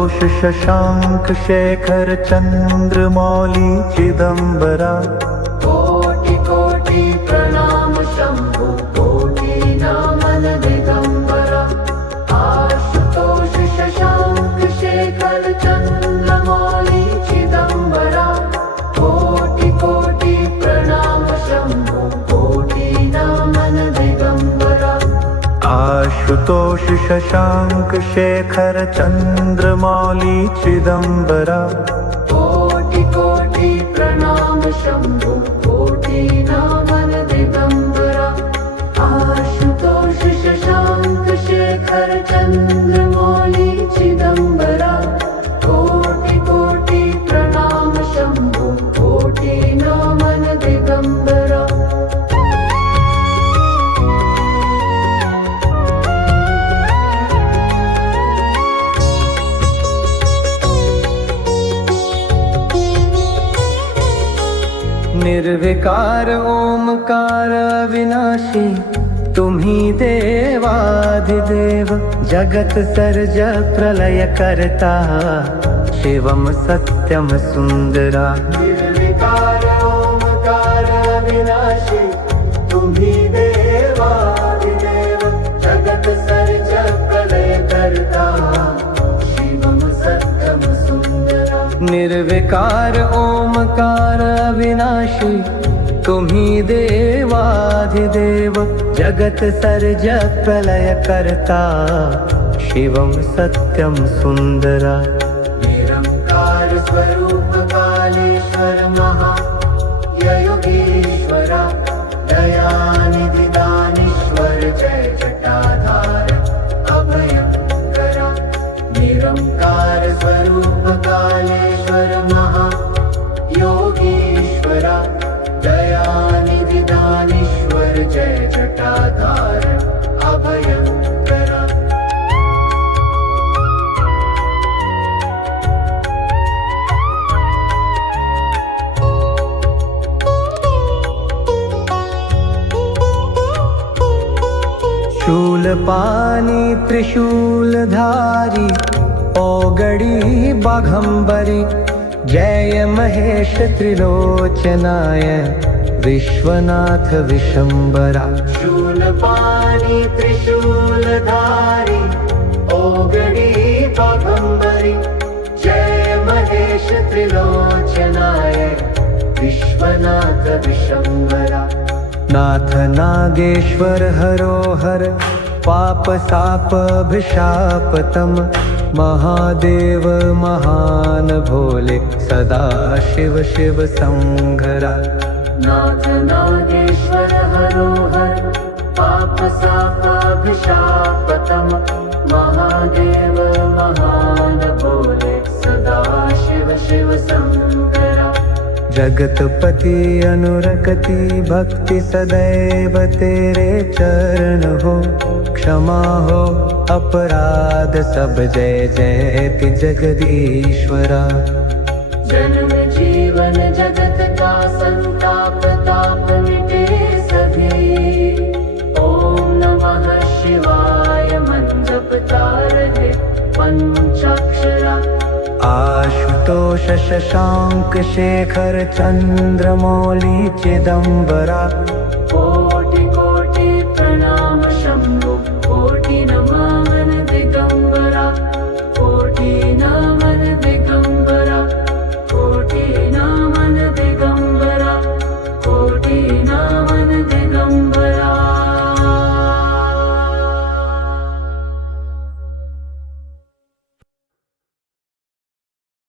आशुतोष शशांक शेखर चंद्रमौली चिदंबरा। कोटि कोटि प्रणाम शंभु कोटि नमन दिगंबरा। आशुतोष शशांक शेखर चंद्रमौली चिदंबरा। कोटि कोटि प्रणाम शंभु कोटि नमन दिगंबरा। आशुतोष शशांक शेखर चंद्रमौली चिदंबरा। कोटि कोटि प्रणाम शंभु कोटि नमन दिगंबरा। आशुतोष शशांक शेखर चंद्रमौली चिदंबरा। कोटि कोटि प्रणाम शंभु कोटि नमन दिगंबरा। निर्विकार ओमकार अविनाशी तुम्ही देवाधिदेव। जगत सर्ज प्रलय करता शिवम सत्यम सुंदरा। निर्विकार ओमकार अविनाशी तुम्ही देवाधिदेव। जगत सर्ज प्रलय करता शिवम सत्यम सुंदरा। निर्विकार ओमकार अविनाशी तुम्ही देवाधिदेव। जगत सर्ज प्रलय करता शिवम सत्यम सुंदरा। निरंकार स्वरूप कालेश्वर महा योगीश्वरा। दयानिधि दानीश्वर जय जटाधार अभयंकरा। निरंकार स्वरूप कालेश्वर महा योगीश्वरा। दयानिधि दानीश्वर जय जटाधार अभयंकरा। शूलपाणी त्रिशूलधारी ओगड़ी बाघंबरी। जय महेश त्रिलोचनाय विश्वनाथ विशंबरा। शूलपाणी त्रिशूलधारी ओगड़ी बाघंबरी। जय महेश त्रिलोचनाय विश्वनाथ विशंबरा। नाथ नागेश्वर हरोहर पाप साप अभिशापतम। महादेव महान भोले सदा शिव शिव संघरा। नाथ नागेश्वर हरोहर पाप साप अभिशापतम। महादेव महान भोले सदा शिव शिव संघरा। जगतपति अनुरक्ति भक्ति सदैव तेरे चरण हो। क्षमा हो अपराध सब जय जयति जगदीश्वरा। जन्म जीवन जगत का संताप ताप मिटे सभी। ओम नमः शिवाय मन जपता रहे पंचाक्षरा। आशुतोष शशांक शेखर चंद्रमौली चिदंबरा।